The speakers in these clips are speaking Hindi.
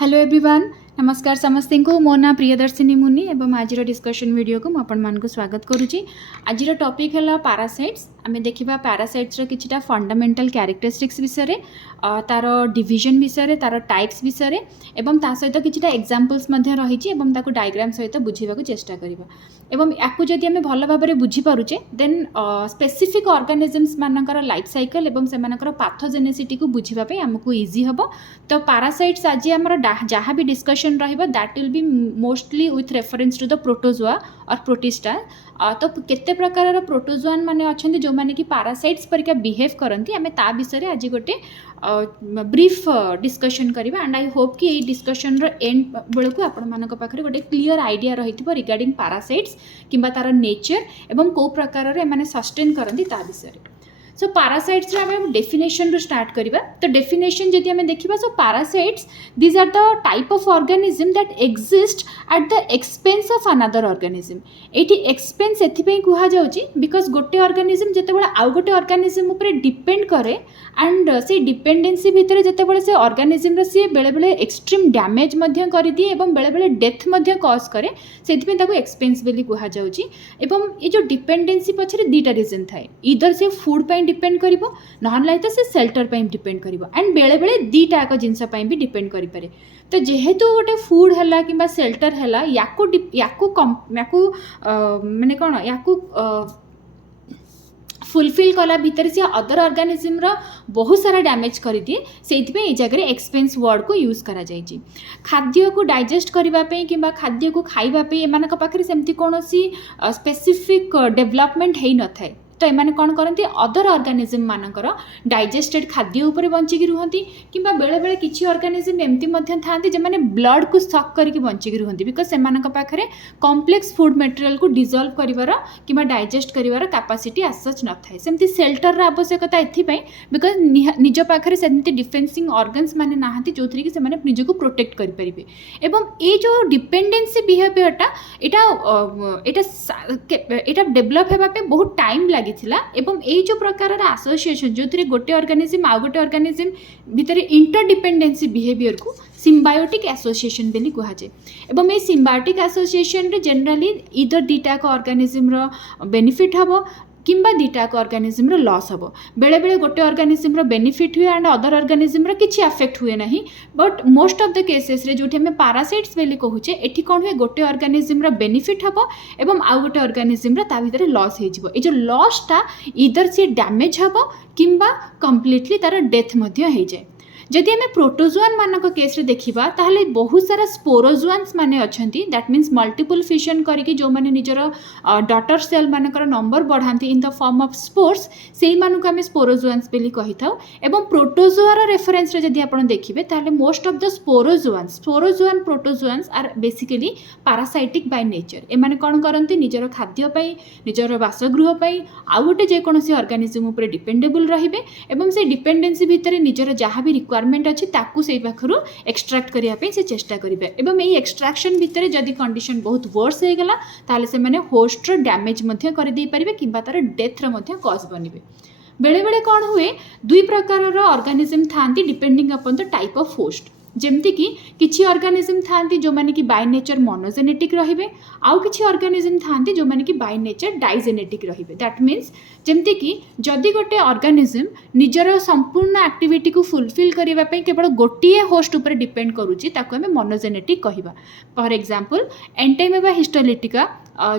हेलो एवरीवन, नमस्कार समस्त को मो ना प्रियदर्शिनी मुनि एवं आज डिस्कशन वीडियो को मुझे स्वागत करुच्ची। आज टॉपिक है पैरासाइट्स। आम देखा पैरासाइट्स किछिटा फंडामेंटल कैरेक्टरिस्टिक्स विषय, तार डिविजन विषय, तार टाइप्स विषय एवं ता सहित किछिटा एग्जांपल्स रही डायग्राम सहित बुझीबा चेष्टा करिबा। एवं याकू जदि आम भल भाव में बुझीपारुचे देन स्पेसिफिक ऑर्गेनिजम्स मानकर लाइफ साइकिल एवं सेमानकर पैथोजेनेसिटी को बुझीबा आमको इजी हबो। तो पैरासाइट्स आज आमर जहाँ भी डिस्कशन रहिबा that will be mostly with reference to the protozoa और प्रोटिस्टा। तो केते प्रकार प्रोटोजोआन माने अच्छे जो माने कि पैरासाइट्स परिका बिहेव करती आम ता विषय आज गोटे ब्रीफ डिस्कशन करिबा। एंड आई होप कि ये डिस्कशन रो एंड बेलू आपण मानक पाखरे गोटे क्लियर आइडिया रहिथिबो रिगार्डिंग पैरासाइट्स किंबा तार नेचर एवं को प्रकार रे माने सस्टेन करती ता विषय। सो पैरासाइट्स आम डेफिनेशन रू स्टार्ट करिबा। तो डेफिनेशन जदि आम देखिबा, so parasites these are the type of organism that exist at the expense of another organism. At expense एथिपई कुहा जाउची बिकॉज गोटे ऑर्गेनिज्म जेतेबेले आउ गोटे ऑर्गेनिज्म ऊपर डिपेंड करे एंड से डिपेंडेंसी भितर जेतेबेले से ऑर्गेनिज्म रे से बेले बेले एक्सट्रीम डैमेज मध्य कर दिए एवं बेले बेले डेथ मध्य कॉज करे, सेथिपई ताको एक्सपेंस बेली कुहा जाउची। एवं ये जो डिपेंडेंसी पछरे दीटा रीजन थाए, इधर से फूड पे डिपेंड करिवो नहले तो से शेल्टर पे डिपेंड करिवो एंड बेले बेले दीटा एक जिनस पे भी डिपेंड करि पारे। तो जेहेतु गोटे फूड हैला किंबा शेल्टर हैला याकू माने कोन याकू फुलफिल कला भितर से अदर ऑर्गेनिज्म रो बहुत सारा डैमेज कर दिए, से जगह एक्सपेंस वर्ड को यूज करा जाइए। खाद्य को डाइजेस्ट करने कि खाद्य को खाइबापी एमानक पाखरे सेमती कोनोसी स्पेसिफिक डेवलपमेंट है न थाए। तो एमाने कौन करती अदर ऑर्गेनिज्म मानकर डाइजेस्टेड खाद्य उपर बंचिकी रुहंती किंबा बेले बेले किछि ऑर्गेनिज्म एमती मध्य थांती जे माने ब्लड को सक करके बंचिकी रुहंती बिकॉज सेमानक पाखरे कॉम्प्लेक्स फूड मटेरियल को डिजॉल्व करिवार किंबा डाइजेस्ट करिवार कैपेसिटी एज सच न थाए। सेमती शेल्टर रा आवश्यकता एथिपई बिकॉज निज पाखरे सेमती डिफेंसिंग ऑर्गन्स माने नाहंती जोथि कि सेमाने निज को प्रोटेक्ट करि परिबे। एवं ए जो डिपेंडेंसी बिहेवियरटा एटा डेवलप हेबा पे बहुत टाइम लागी एवं ये जो प्रकार एसोसिएशन जो गोटे ऑर्गेनिज्म आउ गोटे ऑर्गेनिज्म भितर इंटरडिपेंडेंसी बिहेवियर को सिम्बायोटिक एसोसिएशन बेली कहा जाए। एवं ये सिम्बायोटिक एसोसिएशन रे जनरली इधर दीटाक ऑर्गेनिज्म रो बेनिफिट हबो किंबा दीटाक ऑर्गेनिज्म रो लॉस हबो। बेले बेले गोटे ऑर्गेनिज्म रो बेनिफिट हुए एंड अदर ऑर्गेनिज्म रो किछि अफेक्ट हुए नहीं, but most of the cases रे जोठी हमें पैरासाइट्स बेली कहूचे एठी कोन हुए गोटे ऑर्गेनिज्म रो बेनिफिट हबो एवं आउ गोटे ऑर्गेनिज्म रो ता भितर लॉस हे जिवो। ए जो लॉस टा इधर से डैमेज हबो किंबा कंप्लीटली तार डेथ मध्य हे जाय। जदि आम प्रोटोजोआन मानक केस रे देखिबा ताहले बहुत सारा स्पोरोजोआन्स माने अछंती दैट मीन्स मल्टीपल फिशन करके जो माने निजर डॉटर सेल मानकर नंबर बढ़ाती in the form of spores सेही मानक आम स्पोरोजोआन्स बेली कहि थाउ। एवं प्रोटोजोआ रो रेफरेंस रे जदि आपण देखिबे ताहले most of the sporozoan protozoans are basically parasitic by nature. ए माने कोन करंती निजर खाद्य पई निजर वासगृह पई आउ गोटे जे कोनोसी ऑर्गेनिज्म ऊपर डिपेंडेबल रहिबे एवं से डिपेंडेंसी भितर निजर जहाँ भी रिक्वायरमेंट अच्छी ताकू से पाखरु एक्सट्रैक्ट करने से चेष्टा करेंगे। एवं यही एक्सट्रैक्शन भितर जदि कंडीशन बहुत वर्स हो गला ताले से माने होस्ट रो डैमेज मध्य कर दे पारिबे किंबा तार डेथ रो मध्य कॉज बनिबे। बेले बेले कौन हुए दुई प्रकार ऑर्गेनिज्म थांती depending upon the type of host. जमती कि किछि ऑर्गेनिज्म थांती जो माने कि बाय नेचर मोनोजेनेटिक रहिबे आउ किछि ऑर्गेनिज्म थांती जो माने कि बाय नेचर डाइजेनेटिक रहिबे। दैट मीन्स जमती कि जदि गोटे ऑर्गेनिज्म निजर संपूर्ण एक्टिविटी को फुलफिल करबा पई केवल गोटिए होस्ट ऊपर डिपेंड करूची ताको हमें मोनोजेनेटिक कहिबा। फॉर एग्जांपल एंटाइमेबा हिस्टोलिटिका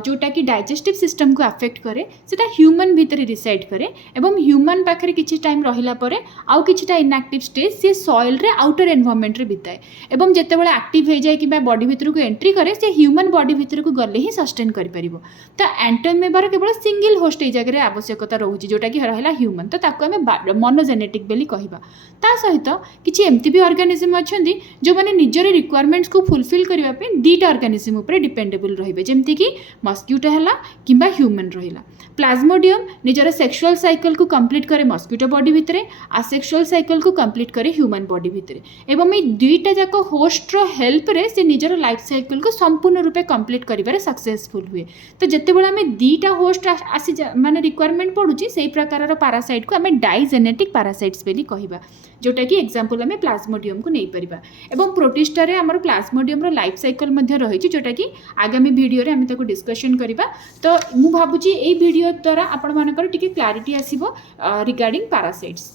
जोटा कि डाइजेस्टिव सिस्टम को अफेक्ट करे सेटा ह्यूमन भितर रिसाइड करे एवं ह्यूमन पाखरे किछि टाइम रहिला परे आउ किछिटा इनएक्टिव स्टेज से सॉइल रे आउटर एनवायरनमेंट रे बिताए एवं जेतेबेले एक्टिव हो जाए कि बॉडी भितर को एंट्री करे से ह्यूमन बॉडी भितर को गले ही सस्टेन करि परिबो। तो एंटाइमेबार केवल सिंगल होस्ट ए जगह रे आवश्यकता रहउची जोटा कि रहला ह्यूमन, तो ताको हमें मोनोजेनेटिक बेली कहिबा। ता सहित किछि एमती भी ऑर्गेनिज्म अछंती जो माने निजर रिक्वायरमेंट्स को फुलफिल करबा पे दीटा ऑर्गेनिज्म ऊपर डिपेंडेबल रहिबे। जेमती कि मस्क्यूटो है कि ह्यूमन रहा। प्लाज्मोडियम निजर सेक्सुअल साइकिल को कंप्लीट करे मस्क्यूटो बॉडी भितर, आसेक्सुअल साइकिल को कंप्लीट करे ह्यूमन बॉडी भितर, एवं ये दुईटा जाक होस्ट हेल्प रे से निजर लाइफ साइकिल को संपूर्ण रूपे कंप्लीट करिवारे सक्सेसफुल हुए। तो जितेबाला आम दुईटा होस्ट आसी माने रिक्वायरमेंट पड़ुची से प्रकार पारासाइट को आम डाइजेनेटिक पारासाइट्स बोली कहबा, जोटा कि एग्जांपल आम प्लाज्मोडियम को नहीं परिबा। एवं प्रोटिस्टा रे हमर प्लाज्मोडियम रो लाइफ साइकिल मध्ये रही, जोटा कि आगामी वीडियो रे आम ताको डिस्कशन करबा। तो मु भाबुची ए वीडियो द्वारा आपण मानकर टिके क्लैरिटी आसीबो रिगार्डिंग पारासाइट्स।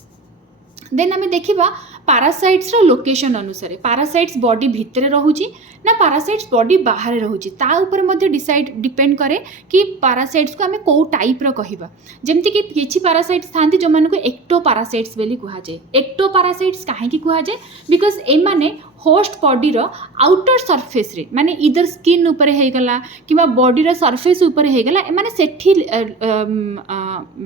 देन आम देखा पारासाइट्स रो लोकेशन अनुसार पारासाइट्स बॉडी भितर रोचे ना पारासाइट्स बॉडी बाहर रोचे, ता ऊपर मध्य डिपेंड करे कि पारासाइट्स को आम कौ टाइप रो कहिबा। जेमति कि किछि पारासाइट्स थांती जो मानको एक्टो पारासाइट्स बोली कहा जाए। एक्टो पारासाइट्स काहे की कहा जाए, बिकॉज ए माने होस्ट बॉडी रो आउटर सरफेस रे माने इधर स्किन ऊपर हेगला कि बॉडी रो सरफेस ऊपर हेगला, ए माने सेठी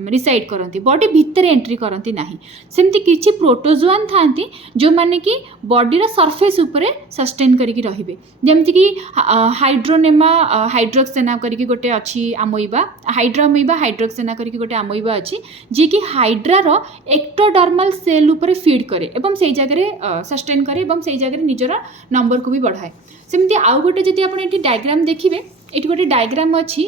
रिसाइड करती, बॉडी भितर एंट्री करती नाही। सेमति किछि प्रोटोजोआन थांती जो माने कि बॉडी रो सरफेस ऊपर सस्टेन करिकि रहिबे। जेमति कि हाइड्रोनेमा हाइड्रोक्सेना करिकि गोटे अछि अमोइबा, हाइड्रामोइबा हाइड्रोक्सेना करिकि गोटे अमोइबा अछि जे कि हाइड्रा रो एक्टोडर्मल सेल ऊपर फीड करे एवं सेई जगह रे सस्टेन करे एवं सेई जगह रे निजरा नंबर को भी बढ़ाए। सेमति आउ गोटे जदि आपण एठी डायग्राम देखिबे, एठी गोटे डायग्राम अछि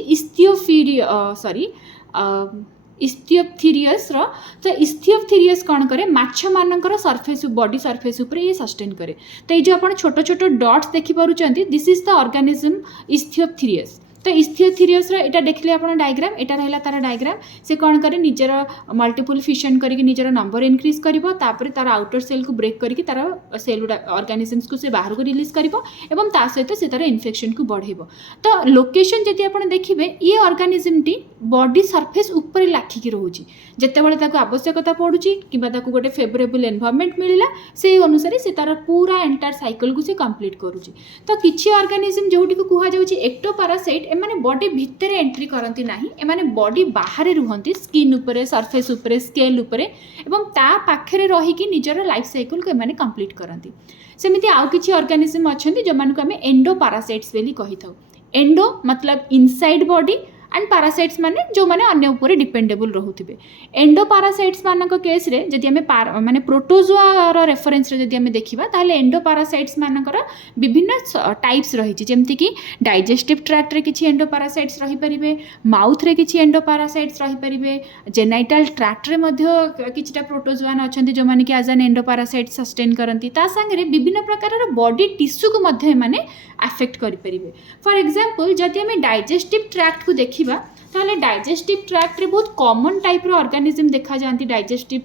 इस्थियोप्थीरियस रो। तो इस्थियोप्थीरियस कौन करे, माछ मानकर सरफेस बॉडी सरफेस ऊपर ये सस्टेन करे। तो ये जो आपण छोट छोट डॉट्स देखि पारुचंती, दिस इज द ऑर्गेनिज्म इस्थियोप्थीरियस। तो इस्थियोप्थीरियस रो एटा देखले आपण डायग्राम, एटा रहला तार डायग्राम। से कौन करे, निजर मल्टीपल फिशन करके निजर नंबर इनक्रीज करिवो, तापर तार आउटर सेल को ब्रेक करके तार सेल ऑर्गेनिजम्स को से बाहर को रिलीज करिवो एवं ता सहित से तार इन्फेक्शन को बढ़ेबो। तो लोकेशन जदि आपण देखिबे, ये ऑर्गेनिज्म टी बॉडी सरफेस ऊपर लाखिकी रोची, जेतेबेले ताको आवश्यकता पड़ुची किबा ताको गोटे फेवरेबल एनवायरनमेंट मिलिला से अनुसार से तार पूरा एंटायर साइकिल को से कंप्लीट करूची। तो किछि ऑर्गेनिज्म जोटी को कुहा जाउची एक्टोपारासाइट, एमाने बॉडी भितर एंट्री करती नाही, एमाने बॉडी बाहर रुहंती स्किन ऊपर सरफेस ऊपर स्केल ऊपर एवं ता पाखरे रही कि निजर लाइफ साइकिल को एमाने कंप्लीट करती। सेमिति आउ किछि ऑर्गेनिज्म अछंती जो मानको आमे एंडोपारासाइट्स बोली कहि थाउ। एंडो मतलब इनसाइड बॉडी एंड पारासाइट्स माने जो माने अन्य ऊपर डिपेंडेबल रहउथिबे। एंडोपारासाइट्स मानक केस रे जदि हमें माने प्रोटोजोआ रो रेफरेंस रे जदि हमें देखिबा, ताले एंडोपारासाइट्स मानकर विभिन्न टाइप्स रहिछि। जेमति कि डाइजेस्टिव ट्रैक्ट रे किछि एंडोपारासाइट्स रहि परिबे, माउथ रे किछि एंडोपारासाइट्स रहि परिबे, जेनाइटल ट्रैक्ट रे मध्य किछिटा प्रोटोजोआन अछंती जो माने कि एज एन एंडोपारासाइट सस्टेन करंती। ता संगे विभिन्न प्रकार बॉडी टिश्यू को मध्य माने अफेक्ट करि परिबे। फॉर एग्जांपल जदि हमें डाइजेस्टिव ट्रैक्ट को देखिबा, ताले डाइजेस्टिव ट्रैक्ट रे बहुत कॉमन टाइप रो ऑर्गेनिज्म देखा जांती। डाइजेस्टिव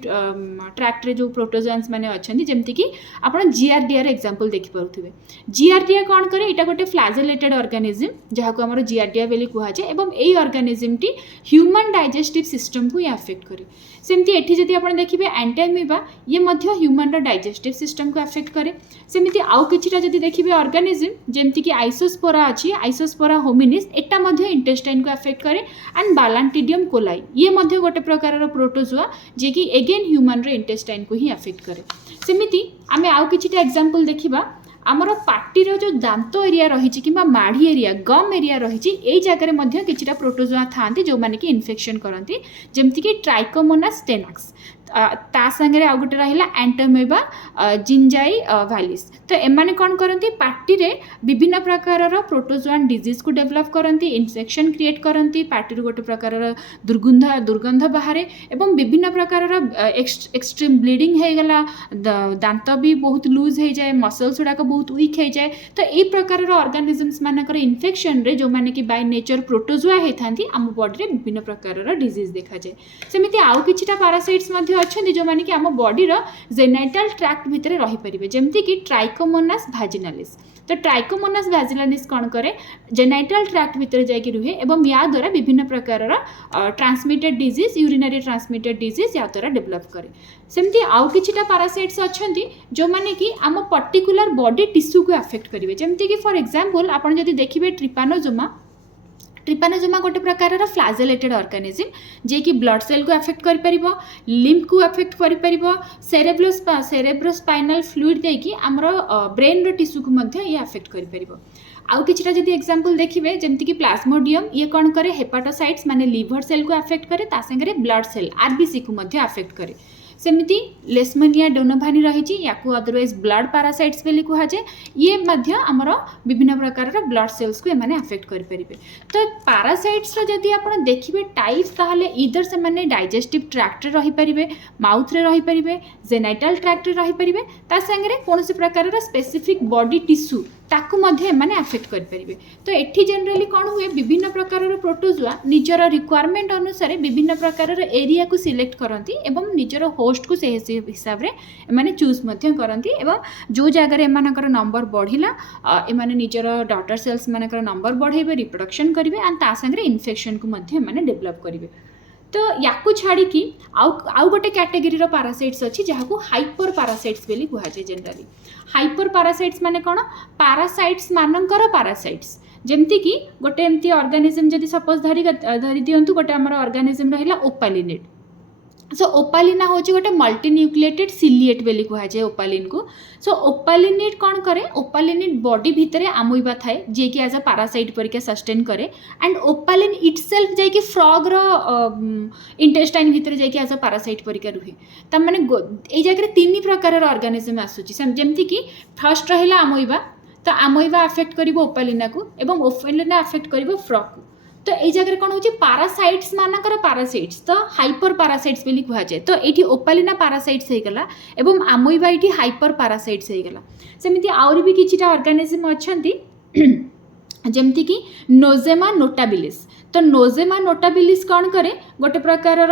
ट्रैक्ट रे जो प्रोटोजोआन्स माने अछंती, जेमति कि आपण जीआरडिया रे एग्जांपल देखि पारुथिबे। जीआरडिया कोन करे, एटा गोटे फ्लैजेलेटेड ऑर्गेनिज्म जहा को हमर जीआरडिया बेली कुहा जाय एवं एई ऑर्गेनिज्म टी ह्यूमन डाइजेस्टिव सिस्टम को अफेक्ट करे। सेमति एठी जदि आपण देखिबे एंटामीबा, ये मध्य ह्यूमन रो डाइजेस्टिव सिस्टम को अफेक्ट करे। सेमिति आउ किछिटा जदि देखिबे ऑर्गेनिज्म जेमति कि आइसोस्पोरा अछि, आइसोस्पोरा होमिनिस, एटा मध्य इंटेस्टाइन को अफेक्ट करे। एंड बालांटिडियम कोलाई, ये मध्य गोटे प्रकार प्रोटोजोआ जे कि एगेन ह्यूमन रो इंटेस्टाइन को ही अफेक्ट करे। सेमिति आमे आउ किछिटा एग्जांपल देखिबा, आमर पार्टीर जो दांत एरिया रही कि माढ़ी एरिया गम एरिया रही, यही जगह किछिटा प्रोटोजोआ थांती जो माने कि इन्फेक्शन करती, जेमति कि ट्राइकोमोनास टेनाक्स। ता संगे आउ गोटे रहिला एंटामीबा जिंजाई वैलिस। तो एमाने कौन करती, पार्टी रे विभिन्न प्रकार प्रोटोजोआन डिजीज को डेवलप करती, इन्फेक्शन क्रिएट करती, पार्टी गोटे प्रकार दुर्गंध बाहर एवं विभिन्न प्रकार एक्सट्रीम ब्लीडिंग हो गला, दांत भी बहुत लूज हो जाए, मसल्स गुड़ाक बहुत वीक हो जाए। तो यही प्रकार ऑर्गेनिजम्स मानकर इन्फेक्शन रे जो माने कि बाय नेचर प्रोटोजोआ होती आम बॉडी रे विभिन्न प्रकार डिजीज देखा जाए। सेमिति आउ किछिटा पारासाइट्स अच्छे जो माने कि आम बॉडी जेनाइटल ट्रैक्ट भितर रही परिबे, जेमति कि ट्राइकोमोनास भाजिनालिस। तो ट्राइकोमोनास भाजिनालिस कौन करे, जेनाइटल ट्रैक्ट भितर जाके रुहे एवं या द्वारा विभिन्न प्रकार transmitted disease, urinary transmitted disease या द्वारा डेवलप करे। सेमती आउ किछिटा पारासाइट्स अच्छी जो माने कि आम पर्टिकुलर बॉडी टिश्यू को अफेक्ट करेंगे, जेमति कि फॉर एग्जांपल आपण जदि देखिबे ट्रिपानोजोमा, ट्रिपानोजोमा गोटे प्रकार फ्लाजेलेटेड ऑर्गेनिज्म जे कि ब्लड सेल को अफेक्ट कर परिबो, लिम्फ को अफेक्ट कर परिबो, सेरेब्रोस्पाइनल फ्लूइड देकी हमरो ब्रेन रो टिश्यू को मध्ये ये अफेक्ट कर परिबो। आउ किछटा जदि एग्जांपल देखिबे जेमति कि प्लाज्मोडियम ये कोन करे हेपाटोसाइट्स माने लिवर सेल को अफेक्ट करे, ता संगे ब्लड सेल आरबीसी को मध्ये अफेक्ट करे। सेमिति लेशमानिया डोनोभानी रही याकू अदरवाइज ब्लड पारासाइट्स बेली कहा जाए, ये मध्य आमर विभिन्न प्रकार ब्लड सेल्स को एमाने अफेक्ट कर परिबे। तो पारासाइट्स रो जदि आपण देखिबे टाइप्स ताहले इधर से माने डाइजेस्टिव ट्रैक्ट रे रही परिबे, माउथ रे रही परिबे, जेनाइटल ट्रैक्ट रे रही परिबे, ता संगे कोनोसी प्रकार स्पेसिफिक बॉडी टिश्यू ताकू मध्ये माने अफेक्ट कर परिबे। तो एठी जनरली कोन हुए विभिन्न प्रकार प्रोटोजोआ निजर रिक्वायरमेंट अनुसार विभिन्न प्रकार एरिया को सिलेक्ट करती एवं निजर होस्ट को से हिसाब रे एमाने चूज मध्ये करती एवं जो जगह एमानकर नंबर बढ़िला एमाने निजर डॉटर सेल्स मानकर नंबर बढ़ेबे, रिप्रोडक्शन करिवे एंड ता संगे इन्फेक्शन को मध्ये एमाने डेवलप करिवे। तो याकू छाड़ी की आउ गोटे कैटेगरी रो पारासाइट्स अच्छी जहाँ हाइपर पारासाइट्स बेली कहा जाए। जनरली हाइपर पारासाइट्स माने कौन, पारासाइट्स मानकर पारासाइट्स जेमती कि गोटे एमती ऑर्गेनिज्म जदि सपोज धरी दियंतु गोटे हमर ऑर्गेनिज्म रहिला ओपालिनेट। सो ओपालिना होची गोटे मल्टीन्यूक्लिएटेड सिलिएट बेली कहा जाए ओपालिन को। सो ओपालिनेट कौन करे, ओपालिनेट बॉडी भितर आमोइबा थाए जे कि एज अ पारासाइट परिका सस्टेन करे एंड ओपालिन इटसेल्फ जाय कि फ्रॉग रो इंटेस्टाइन भितर जाय कि एज अ पारासाइट परिका रुहे। त माने ए जगह तीन प्रकार ऑर्गेनिज्म आसुची जेमती कि फर्स्ट रहिला आमोइबा, तो आमोइबा अफेक्ट करिवो ओपालिना को एवं ओपालिना अफेक्ट करिवो फ्रॉग को। तो ये जगह कौन हो पारासाइट्स मानकर पारासाइट्स तो हाइपर पारासाइट्स बेली कहा जाए। तो ये ओपालिना पारासाइट्स हो गला एवं आमोइबा ये हाइपर पारासाइट्स हो गला। सेमती आउरी भी किछिटा ऑर्गेनिज्म अछंती जेमती कि नोजेमा नोटाबिलिस। तो नोजेमा नोटाबिलिस कौन करे, गोटे प्रकार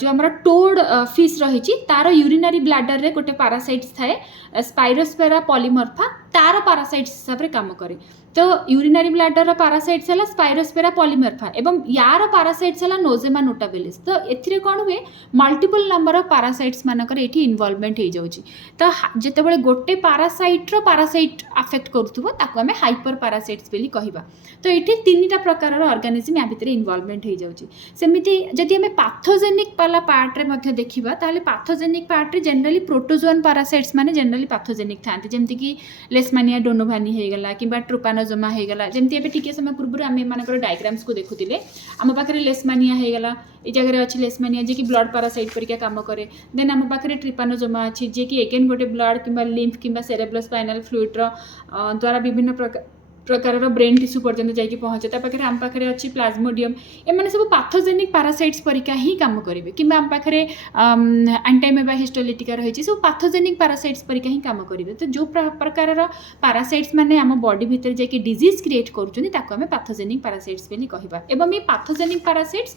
जो आमर टोड फिश रही तार यूरिनरी ब्लाडर रे गोटे पारासाइट्स थाए स्पाइरोस्पेरा पॉलीमॉर्फा, तार पारासाइट्स हिसाब रे काम करे। तो यूरिनरी ब्लाडर पारासाइट्स है स्पाइरोस्पेरा पॉलीमॉर्फा एवं यार पारासाइट्स है नोजेमा नोटाबिलिस। तो एथिरे कौन हुए मल्टीपल नंबर ऑफ पारासाइट्स मानकर एठी इन्वॉल्वमेंट हो जाउची। तो जेतेबेले गोटे पारासाइट अफेक्ट करूथुबो ताको हमें हाइपर पारासाइट्स बेली कहिबा। तो एठी तीनटा प्रकार ऑर्गेनिज्म या भितर इन्वॉल्वमेंट हो जाउची। सेमिति जदि हमें पैथोजेनिक वाला पार्ट रे मध्ये देखिबा ताले पैथोजेनिक पार्ट रे जनरली प्रोटोजोआन पारासाइट्स माने जनरली पैथोजेनिक थांती, जेमति कि लेशमानिया डोनोभानी हे गला किबा ट्रिपानोजोमा हे गला। जेमति एबे टिके समय पूर्व आम एमानकर डायग्राम्स को देखुतिले, आम पाखरे लेशमानिया हे गला, ए जगह अच्छी लेशमानिया जे कि ब्लड पारासाइट परिका काम करे। देन आम पाखरे ट्रिपानोजोमा अछि जे कि एगेन गोटे ब्लड किबा लिम्फ किबा सेरेब्रोस्पाइनल फ्लूइड रो द्वारा विभिन्न प्रकार ब्रेन टिश्यू पर्यंत जाइए पहुँचे। पाखे आम पाखे अच्छी प्लाज्मोडियम, एम सब पैथोजेनिक पारासाइट्स परिका ही काम करेंगे कि आम पाखे एंटाइमेबा हिस्टोलिटिका रही सब पैथोजेनिक पारासाइट्स परिका ही काम करेंगे। तो जो प्रकार पारासाइट्स माने आम बॉडी भितर जाइए डिजीज क्रिएट करें पैथोजेनिक पारासाइट्स बोली कहबा। एवं ये pathogenic parasites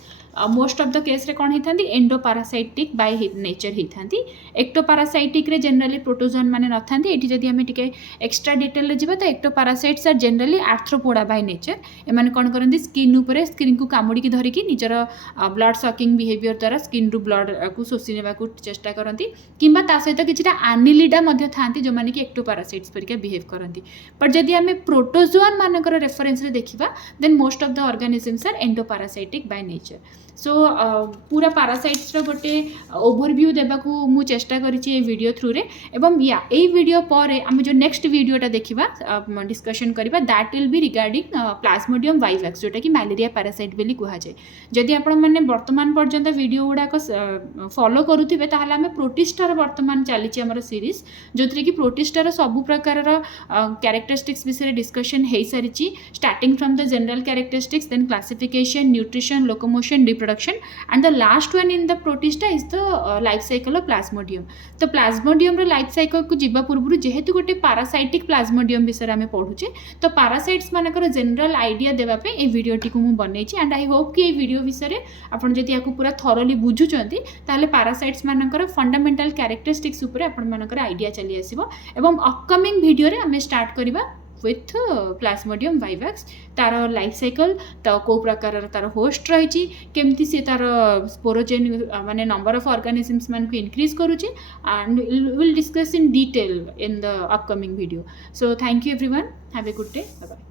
most of the case रे कौन होता एंडो पारासाइटिक बाय नेचर होता। एक्टो पारासाइटिक रे जनरली प्रोटोजोन माने न था। ये जदि आम टिके एक्स्ट्रा डिटेल रे जीवा तो ectoparasites are generally arthropoda by nature. एमाने कौन करती स्किन उपरे स्किन को कामुड़ी धरिकी निजर ब्लड सकिंग बिहेवियर द्वारा स्किन रु ब्लड को शोषी नेबा को चेष्टा करती किंबा ता सहित किछिटा एनिलिडा मध्ये थांती जो माने कि एक्टो पारासाइट्स परिका बिहेव करती। पर जदि आम प्रोटोजोआन मानकर रेफरेंस रे देखिबा then most of the organisms are endoparasitic by nature. So पूरा पारासाइट्स रो गोटे ओवरव्यू देबाकू मु चेष्टा करिछि ए वीडियो थ्रू रे। एवं या ए वीडियो पर आम जो नेक्स्ट वीडियोटा देखिबा डिस्कशन करिबा that will B regarding Plasmodium vivax जोटा कि मलेरिया पारासाइट बेली कहा जाए। जदि आपण माने वर्तमान पर्यंत वीडियो गुड़ाक फॉलो करुथिबे ताहले आमे प्रोटिस्टार वर्तमान चलीछि हमर सीरीज जोथरे कि प्रोटिस्टार सबु प्रकार कैरेक्टरिस्टिक्स विषय डिस्कशन हेई सारिछि, starting from the general characteristics then classification, nutrition, locomotion, reproduction and the last one in the protista is the life cycle of plasmodium। तो प्लाज्मोडियम रो लाइफ साइकिल को जीवा पूर्व जेहेतु गोटे पारासाइटिक प्लाज्मोडियम विषय आम पढ़ुचे तो पारासाइट्स मानकर जनरल आइडिया देवाई ए वीडियोटी को मुझे बनई एंड आई होप कि ये वीडियो विषय आपन जदि याकू पूरा थरोली बुझुचंती ताले पारासाइट्स मानकर फंडामेंटल कैरेक्टरिस्टिक्स ऊपर आपन मानकर आइडिया चली आसीबो। एवं अपकमिंग वीडियो रे आम स्टार्ट करबा विथ प्लाज्मोडियम वाइवैक्स, तार लाइफ साइकिल तो कौ प्रकार तार होस्ट रही केमती सी तार स्पोरोजेन माने नंबर ऑफ ऑर्गेनिजम्स मान को इंक्रीज करुचे and will discuss in detail in the upcoming video. So thank you everyone, have a good day, bye bye.